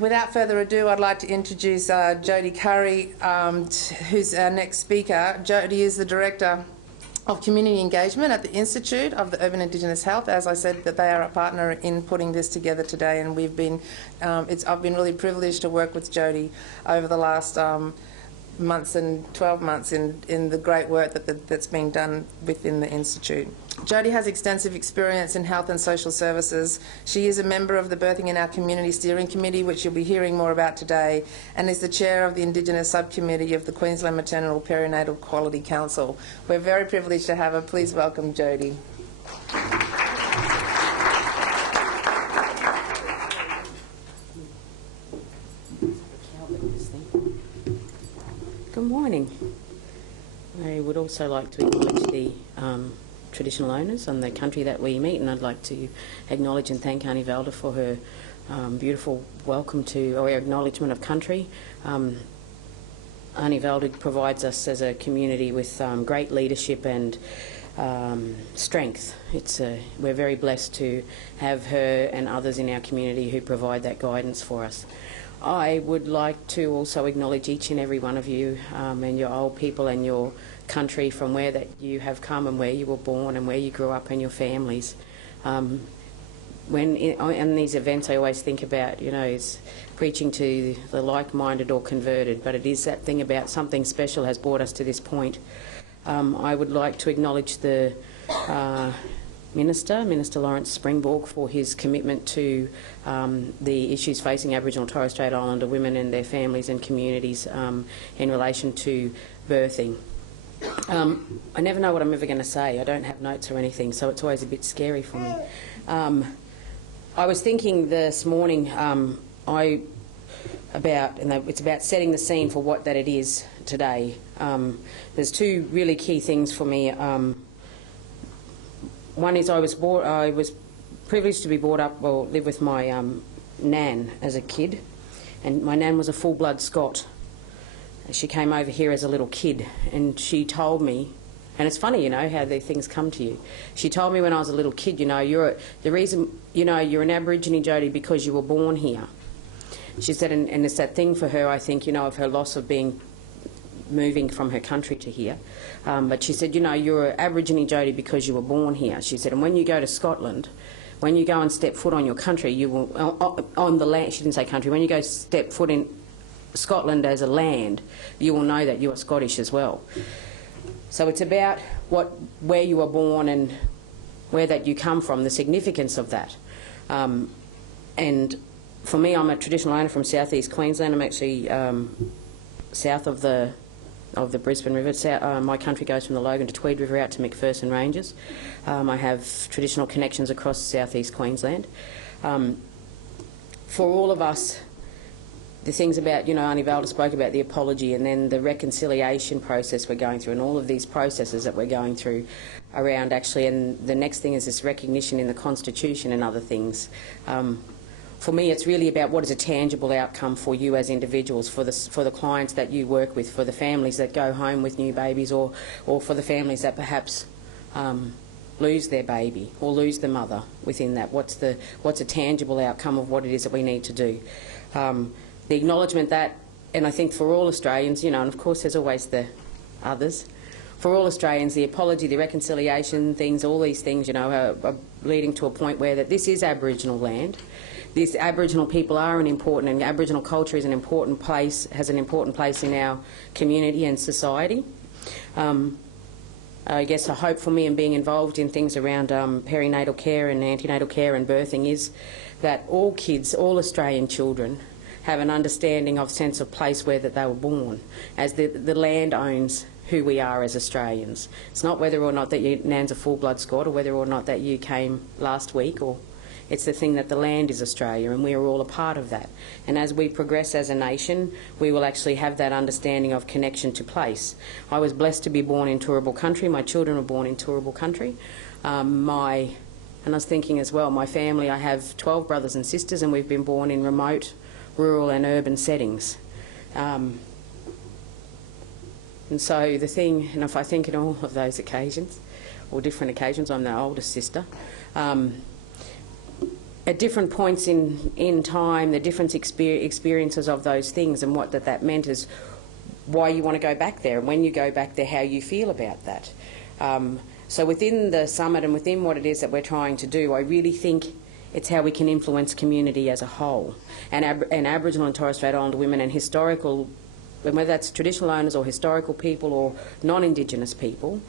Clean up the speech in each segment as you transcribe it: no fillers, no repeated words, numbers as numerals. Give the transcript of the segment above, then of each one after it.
Without further ado, I'd like to introduce Jodi Curry, who's our next speaker. Jodi is the Director of Community Engagement at the Institute of the Urban Indigenous Health. As I said, that they are a partner in putting this together today, and we've been, I've been really privileged to work with Jodi over the last months and 12 months in the great work that's being done within the Institute. Jodi has extensive experience in health and social services. She is a member of the Birthing in Our Community Steering Committee, which you'll be hearing more about today, and is the chair of the Indigenous Subcommittee of the Queensland Maternal Perinatal Quality Council. We're very privileged to have her. Please welcome Jodi. Good morning. I would also like to acknowledge the traditional owners on the country that we meet, and I'd like to acknowledge and thank Aunty Valda for her beautiful welcome to, or acknowledgement of country. Aunty Valda provides us as a community with great leadership and strength. We're very blessed to have her and others in our community who provide that guidance for us. I would like to also acknowledge each and every one of you and your old people and your country, from where that you have come and where you were born and where you grew up and your families. When in these events, I always think about, is preaching to the like-minded or converted, but it is that thing about something special has brought us to this point. I would like to acknowledge the Minister Lawrence Springborg, for his commitment to the issues facing Aboriginal and Torres Strait Islander women and their families and communities in relation to birthing. I never know what I'm ever going to say. I don't have notes or anything, so it's always a bit scary for me. I was thinking this morning it's about setting the scene for what that it is today. There's two really key things for me. One is I was privileged to be brought up, live with my nan as a kid, and my nan was a full-blood Scot. She came over here as a little kid, and she told me, and it's funny, how the things come to you. She told me when I was a little kid, you're an Aborigine, Jodi, because you were born here. She said, and it's that thing for her, I think, of her loss of moving from her country to here. But she said, you're an Aborigine, Jodi, because you were born here. She said, and when you go to Scotland, when you go and step foot on your country, you will, on the land, she didn't say country, when you go step foot in Scotland as a land, you will know that you are Scottish as well. So it's about where you were born and where that you come from, the significance of that. And for me, I'm a traditional owner from southeast Queensland. I'm actually south of the Brisbane River. My country goes from the Logan to Tweed River out to McPherson Ranges. I have traditional connections across southeast Queensland. For all of us, the things about, Aunty Valda spoke about the apology and then the reconciliation process we're going through, and all of these processes that we're going through around actually, and the next thing is this recognition in the Constitution and other things. For me, it's really about what is a tangible outcome for you as individuals, for the clients that you work with, for the families that go home with new babies, or for the families that perhaps lose their baby or lose the mother within that. What's a tangible outcome of what it is that we need to do? The acknowledgement that, and I think for all Australians, and of course there's always the others, for all Australians, the apology, the reconciliation things, all these things, are leading to a point where that this is Aboriginal land. These Aboriginal people are important, and Aboriginal culture is an important place, has an important place in our community and society. I guess a hope for me in being involved in things around perinatal care and antenatal care and birthing is that all kids, all Australian children, have an understanding of sense of place where that they were born, as the land owns who we are as Australians. It's not whether or not that your nan's a full-blood Scot, or whether or not that you came last week, or it's the thing that the land is Australia, and we are all a part of that. And as we progress as a nation, we will actually have that understanding of connection to place. I was blessed to be born in Turrbal country. My children were born in Turrbal country. And I was thinking as well, my family, I have 12 brothers and sisters, and we've been born in remote, rural and urban settings. And so the thing, and if I think in all of those occasions, or different occasions, I'm the oldest sister, at different points in time, the different experiences of those things, and what that meant is why you want to go back there, and when you go back there, how you feel about that. So within the summit and within what it is that we're trying to do, I really think it's how we can influence community as a whole, and Aboriginal and Torres Strait Islander women and historical, whether that's traditional owners or historical people or non-Indigenous people,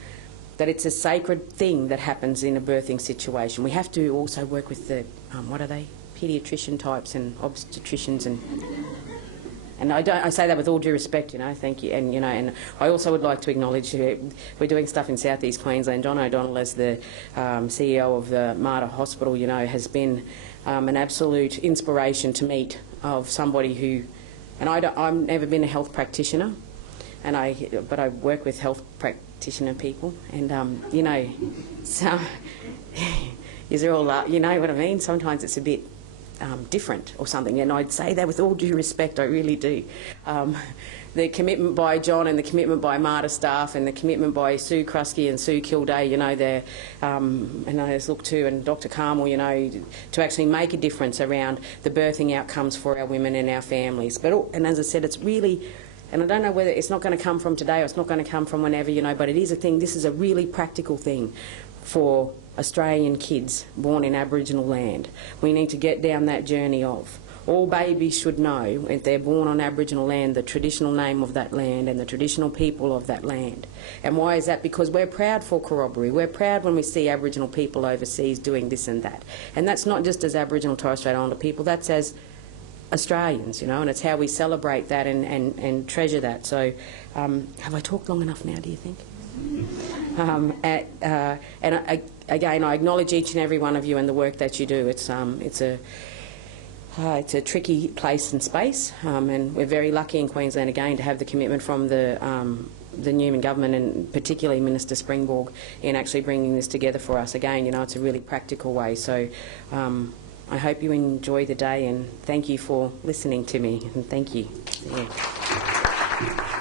that it's a sacred thing that happens in a birthing situation. We have to also work with the, what are they, paediatrician types and obstetricians, and I say that with all due respect, you know, thank you. And, you know, and I also would like to acknowledge we're doing stuff in South East Queensland. John O'Donnell, as the CEO of the Mater Hospital, you know, has been an absolute inspiration to meet of somebody who, and I've never been a health practitioner, but I work with health practitioner people, and you know, so you're all, you know what I mean. Sometimes it's a bit different or something, and I'd say that with all due respect, I really do. The commitment by John and the commitment by Mater staff and the commitment by Sue Krusky and Sue Kilday, you know, and I just look to, and Dr Carmel, you know, to actually make a difference around the birthing outcomes for our women and our families. And as I said, it's really, and I don't know whether it's not going to come from today or it's not going to come from whenever, you know, but it is a thing. This is a really practical thing for Australian kids born in Aboriginal land. We need to get down that journey of all babies should know, if they're born on Aboriginal land, the traditional name of that land and the traditional people of that land. And why is that? Because we're proud for corroboree. We're proud when we see Aboriginal people overseas doing this and that. And that's not just as Aboriginal Torres Strait Islander people, that's as Australians, you know, and it's how we celebrate that and treasure that. So have I talked long enough now, do you think? Again, I acknowledge each and every one of you and the work that you do. It's a tricky place and space, and we're very lucky in Queensland again to have the commitment from the Newman government and particularly Minister Springborg in actually bringing this together for us. Again, you know, it's a really practical way. So I hope you enjoy the day, and thank you for listening to me, and thank you. Yeah.